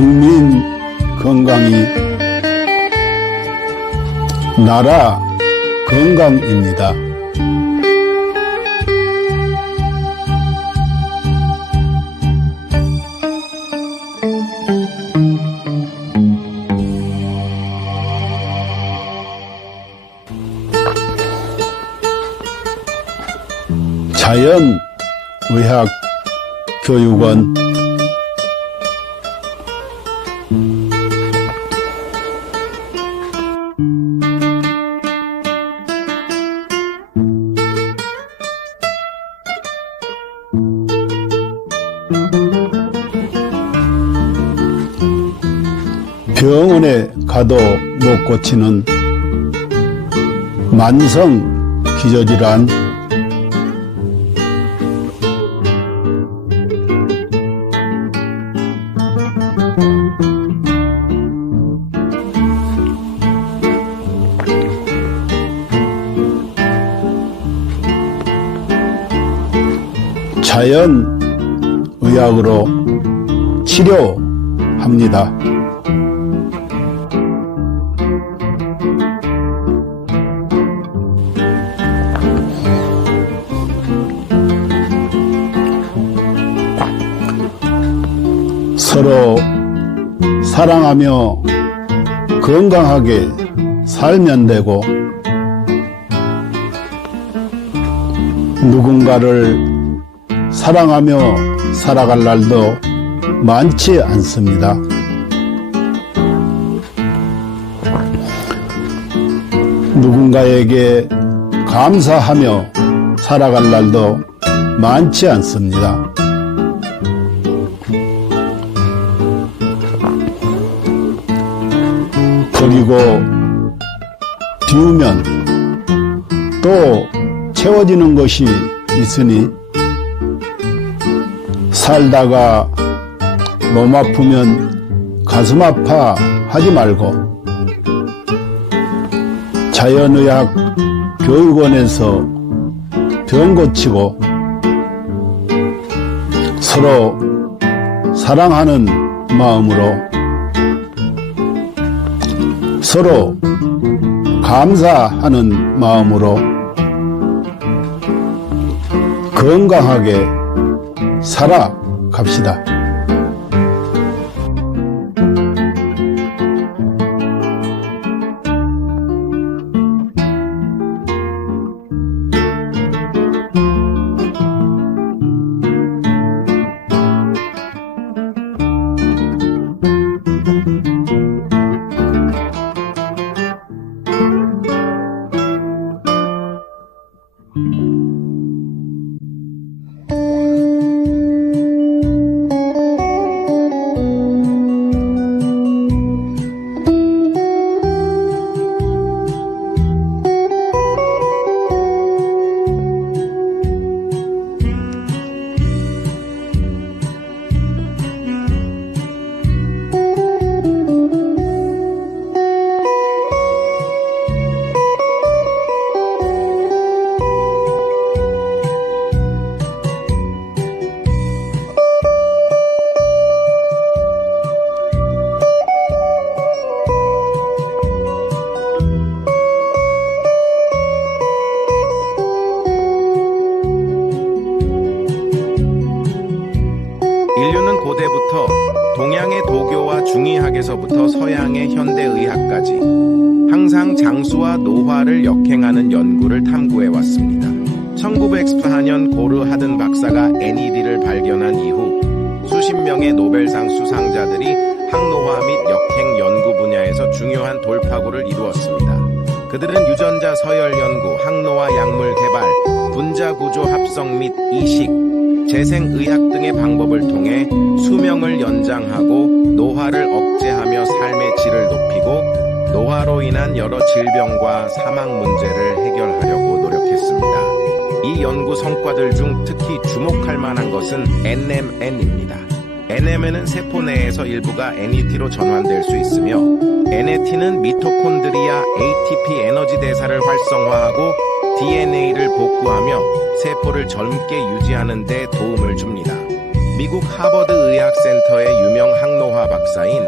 국민 건강이 나라 건강입니다. 자연의학교육원 병원에 가도 못 고치는 만성 기저질환, 자연의학으로 치료합니다. 서로 사랑하며 건강하게 살면 되고, 누군가를 사랑하며 살아갈 날도 많지 않습니다. 누군가에게 감사하며 살아갈 날도 많지 않습니다. 그리고 비우면 또 채워지는 것이 있으니, 살다가 몸 아프면 가슴 아파 하지 말고 자연의학 교육원에서 병 고치고 서로 사랑하는 마음으로, 서로 감사하는 마음으로 건강하게 살아갑시다. 인류는 고대부터 동양의 도교와 중의학에서부터 서양의 현대의학까지 항상 장수와 노화를 역행하는 연구를 탐구해왔습니다. 1914년 고르 하든 박사가 NED를 발견한 이후 수십 명의 노벨상 수상자들이 항노화 및 역행 연구 분야에서 중요한 돌파구를 이루었습니다. 그들은 유전자 서열 연구, 항노화 약물 개발, 분자 구조 합성 및 이식, 재생의학 등의 방법을 통해 수명을 연장하고 노화를 억제하며 삶의 질을 높이고 노화로 인한 여러 질병과 사망 문제를 해결하려고 노력했습니다. 이 연구 성과들 중 특히 주목할 만한 것은 NMN입니다. NMN은 세포 내에서 일부가 NET로 전환될 수 있으며, NET는 미토콘드리아 ATP 에너지 대사를 활성화하고 DNA를 복구하며 세포를 젊게 유지하는 데 도움을 줍니다. 미국 하버드 의학센터의 유명 항노화 박사인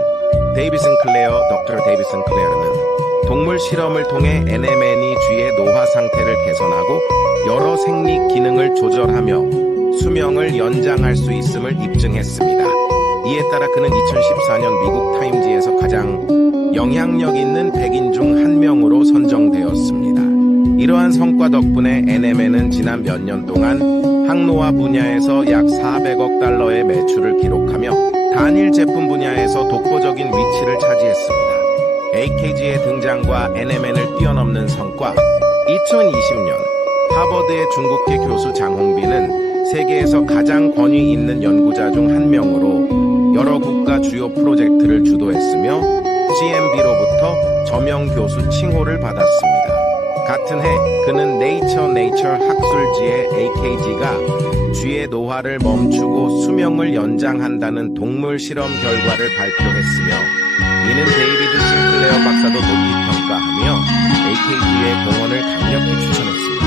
데이비슨 클레어, 덕터 데이비슨 클레어는 동물 실험을 통해 NMN이 쥐의 노화 상태를 개선하고 여러 생리 기능을 조절하며 수명을 연장할 수 있음을 입증했습니다. 이에 따라 그는 2014년 미국 타임지에서 가장 영향력 있는 100인 중 한 명으로 선정되었습니다. 이러한 성과 덕분에 NMN은 지난 몇 년 동안 항노화 분야에서 약 400억 달러의 매출을 기록하며 단일 제품 분야에서 독보적인 위치를 차지했습니다. AKG의 등장과 NMN을 뛰어넘는 성과. 2020년 하버드의 중국계 교수 장홍빈은 세계에서 가장 권위 있는 연구자 중 한 명으로 여러 국가 주요 프로젝트를 주도했으며 CMB로부터 저명 교수 칭호를 받았습니다. 같은 해 그는 네이처 학술지에 AKG가 쥐의 노화를 멈추고 수명을 연장한다는 동물 실험 결과를 발표했으며 이는 데이비드 싱클레어 박사도 높이 평가하며 AKG의 공헌을 강력히 추천했습니다.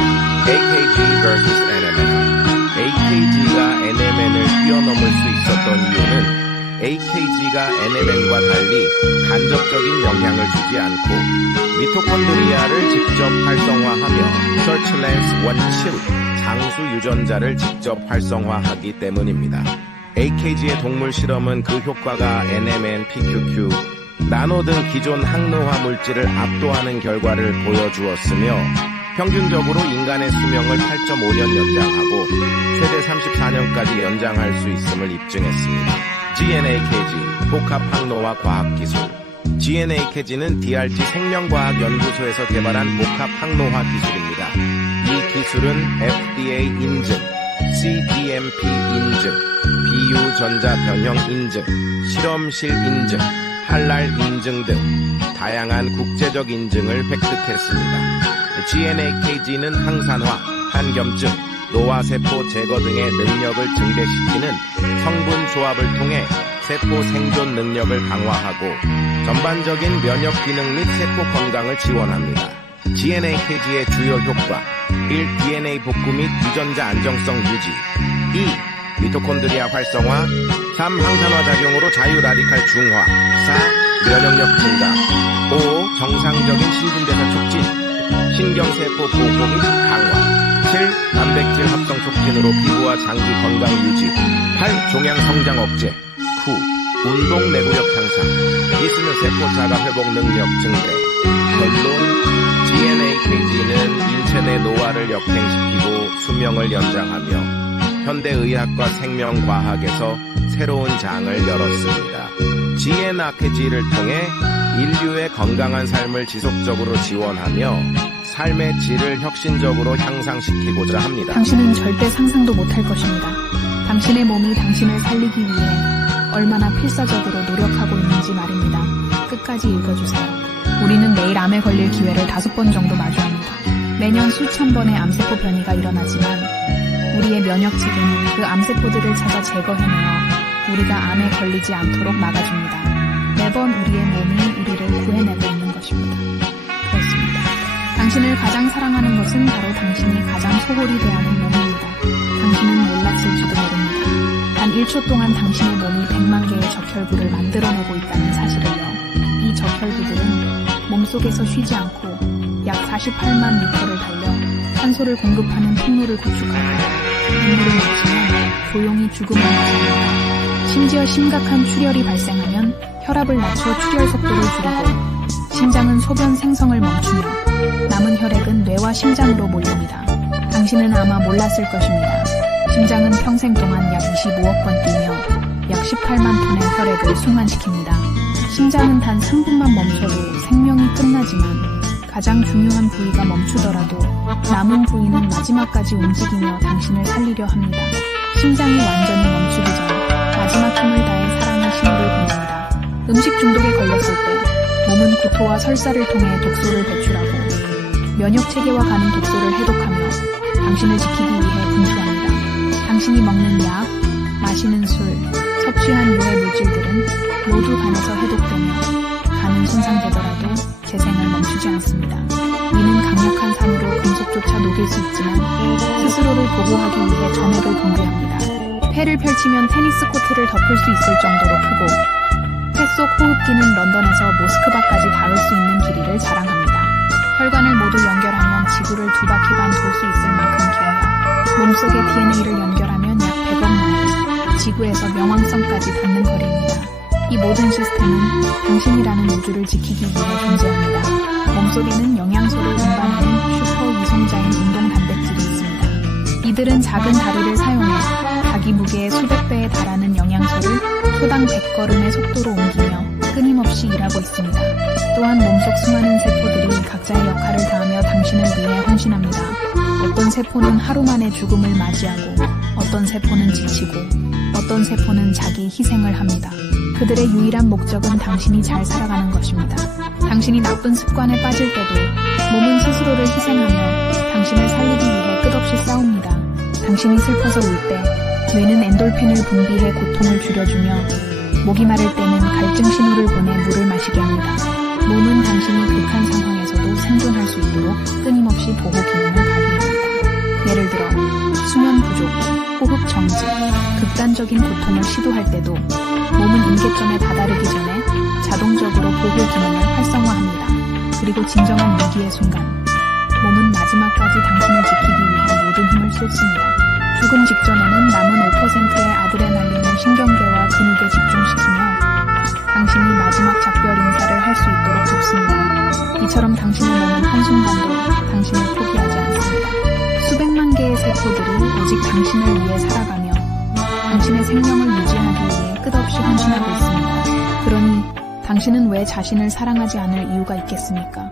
AKG vs NMN. AKG가 NMN을 뛰어넘을 수 있었던 이유는 AKG가 NMN과 달리 간접적인 영향을 주지 않고 미토콘드리아를 직접 활성화하며 서치랜스 원치로 장수 유전자를 직접 활성화하기 때문입니다. AKG의 동물 실험은 그 효과가 NMN, PQQ, 나노 등 기존 항노화 물질을 압도하는 결과를 보여주었으며 평균적으로 인간의 수명을 8.5년 연장하고 최대 34년까지 연장할 수 있음을 입증했습니다. GNAKG, 복합항노화 과학기술. GNAKG는 DRG 생명과학연구소에서 개발한 복합항노화 기술입니다. 이 기술은 FDA 인증, CGMP 인증, 비유전자 변형 인증, 실험실 인증, 할랄 인증 등 다양한 국제적 인증을 획득했습니다. GNAKG는 항산화, 한겸증, 노화세포 제거 등의 능력을 증대시키는 성분 조합을 통해 세포 생존 능력을 강화하고 전반적인 면역 기능 및 세포 건강을 지원합니다. GNAKG의 주요 효과 1. DNA 복구 및 유전자 안정성 유지 2. 미토콘드리아 활성화 3. 항산화 작용으로 자유라디칼 중화 4. 면역력 증가 5. 정상적인 신진대사 촉진 신경세포 보호 및 강화 7. 단백질 합성 촉진으로 피부와 장기 건강 유지 8. 종양 성장 억제 9. 운동 내구력 향상 이스는 세포 자가 회복 능력 증대 결론 GNAKG는 인체 내 노화를 역행시키고 수명을 연장하며 현대의학과 생명과학에서 새로운 장을 열었습니다. GNAKG를 통해 인류의 건강한 삶을 지속적으로 지원하며 삶의 질을 혁신적으로 향상시키고자 합니다. 당신은 절대 상상도 못할 것입니다. 당신의 몸이 당신을 살리기 위해 얼마나 필사적으로 노력하고 있는지 말입니다. 끝까지 읽어주세요. 우리는 매일 암에 걸릴 기회를 5번 정도 마주합니다. 매년 수천 번의 암세포 변이가 일어나지만 우리의 면역체계는 그 암세포들을 찾아 제거해내어 우리가 암에 걸리지 않도록 막아줍니다. 매번 우리의 몸이 우리를 구해내고 있는 것입니다. 그렇습니다. 당신을 가장 사랑하는 것은 바로 당신이 가장 소홀히 대하는 몸입니다. 당신은 몰랐을지도 모릅니다. 단 1초 동안 당신의 몸이 100만 개의 적혈구를 만들어내고 있다는 사실을요. 이 적혈구들은 몸속에서 쉬지 않고 약 48만 리터를 달려 산소를 공급하는 통로를 구축하고 눈물을 마시면 조용히 죽음을 맞습니다. 심지어 심각한 출혈이 발생하면 혈압을 낮춰 출혈 속도를 줄이고 심장은 소변 생성을 멈추며 남은 혈액은 뇌와 심장으로 몰립니다. 당신은 아마 몰랐을 것입니다. 심장은 평생 동안 약 25억 번 뛰며 약 18만 톤의 혈액을 순환시킵니다. 심장은 단 3분만 멈춰도 생명이 끝나지만 가장 중요한 부위가 멈추더라도 남은 부위는 마지막까지 움직이며 당신을 살리려 합니다. 심장이 완전히 멈추기 전 마지막 힘을 다해 사랑의 신호를 보냅니다. 음식 중독에 걸렸을 때 몸은 구토와 설사를 통해 독소를 배출하고 면역체계와 가는 독소를 해독하며 당신을 지키기 위해 분수합니다. 당신이 먹는 약, 마시는 술, 섭취한 유해 물질들은 모두 간에서 해독되며 간은 손상되더라도 재생을 멈추지 않습니다. 이는 강력한 산으로 금속조차 녹일 수 있지만 스스로를 보호하기 위해 전액을 분비합니다. 폐를 펼치면 테니스 코트를 덮을 수 있을 정도로 크고 폐 속 호흡기는 런던에서 모스크바까지 닿을 수 있는 길이를 자랑합니다. 혈관을 모두 연결하면 지구를 2바퀴 반 돌 수 있을 만큼 길며 몸속의 DNA를 연결하면 약 100억 마일, 지구에서 명왕성까지 닿는 거리입니다. 이 모든 시스템은 당신이라는 우주를 지키기 위해 존재합니다. 몸속에는 영양소를 운반하는 슈퍼 이송자인 운동 단백질이 있습니다. 이들은 작은 다리를 사용해 자기 무게의 수백 배에 달하는 영양소를 초당 100걸음의 속도로 옮기며 끊임없이 일하고 있습니다. 또한 몸속 수많은 세포들이 각자의 역할을 다하며 당신을 위해 헌신합니다. 어떤 세포는 하루 만에 죽음을 맞이하고 어떤 세포는 지치고 어떤 세포는 자기 희생을 합니다. 그들의 유일한 목적은 당신이 잘 살아가는 것입니다. 당신이 나쁜 습관에 빠질 때도 몸은 스스로를 희생하며 당신을 살리기 위해 끝없이 싸웁니다. 당신이 슬퍼서 울 때 뇌는 엔돌핀을 분비해 고통을 줄여주며 목이 마를 때는 갈증 신호를 보내 물을 마시게 합니다. 몸은 당신이 극한 상황에서도 생존할 수 있도록 끊임없이 보호 기능을 발휘합니다. 예를 들어 수면 부족, 호흡 정지, 극단적인 고통을 시도할 때도 몸은 임계점에 다다르기 전에 자동적으로 보호 기능을 활성화합니다. 그리고 진정한 위기의 순간 몸은 마지막까지 당신을 지키기 위해 모든 힘을 쏟습니다. 죽음 직전에는 남은 5%의 아드레날린을 신경계와 근육에 집중시키며 당신이 마지막 작별 인사를 할 수 있도록 돕습니다. 이처럼 당신의 몸은 한순간도 당신을 포기하지 않습니다. 수백만 개의 세포들이 오직 당신을 위해 살아가며 당신의 생명을 유지하기 위해 끝없이 헌신하고 있습니다. 그러니 당신은 왜 자신을 사랑하지 않을 이유가 있겠습니까?